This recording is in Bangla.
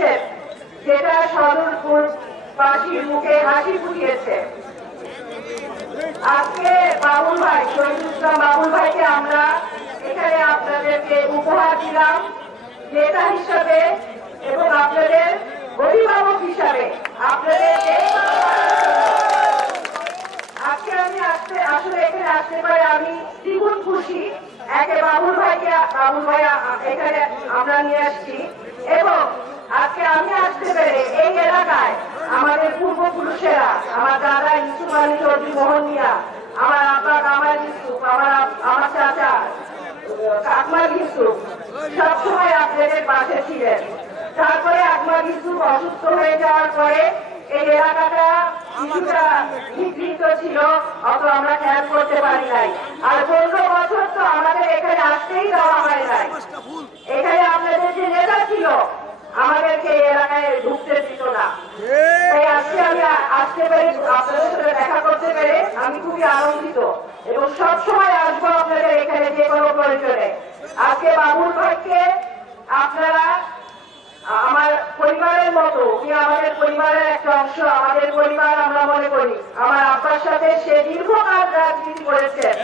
করেছেন সেটা সদরপুরবাসীর মুখে হাসি ফুটিয়েছে। আজকে বাবুল ভাই, শহীদ ইসলাম বাবুল ভাইকে আমরা এখানে আপনাদেরকে উপহার দিলাম, নেতা হিসাবে এবং আপনাদের অভিভাবক হিসাবে। আপনাদের আজকে আমি আসতে, আসলে এখানে আসতে পারে আমি দ্বিগুণ খুশি। একে বাবুল ভাইকে, বাবুল ভাইয়া এখানে আমরা নিয়ে আসছি। এবং আলী চৌধুরী মোহন মিয়া আমার আব্বা কামাল ইসুফ আমার আমার চাচা আকমাল ইসুফ সবসময় আপনাদের পাশে ছিলেন। তারপরে আকমাল ইসুফ অসুস্থ হয়ে যাওয়ার পরে এই এলাকাটা কিছুটা নিগৃহীত ছিল, অত আমরা খেয়াল করতে পারি নাই। আর পনেরো বছর তো আমাদের এখানে আসতেই দেওয়া হয় নাই এখানে আপনাদের যে নেতা ছিল আমাদেরকে এই এলাকায় ঢুকতে দিত না তাই আজকে আমি আ- দেখা করতে পেরে আমি খুবই আনন্দিত এবং সব আসব আপনাদের এখানে যে কোনো প্রয়োজনে আজকে বাবুর ভাইকে আপনারা আমার পরিবারের মতো, উনি আমাদের পরিবারের একটা অংশ, আমাদের পরিবার আমরা মনে করি। আমার আব্বার সাথে সে দীর্ঘকাল রাজনীতি করেছেন।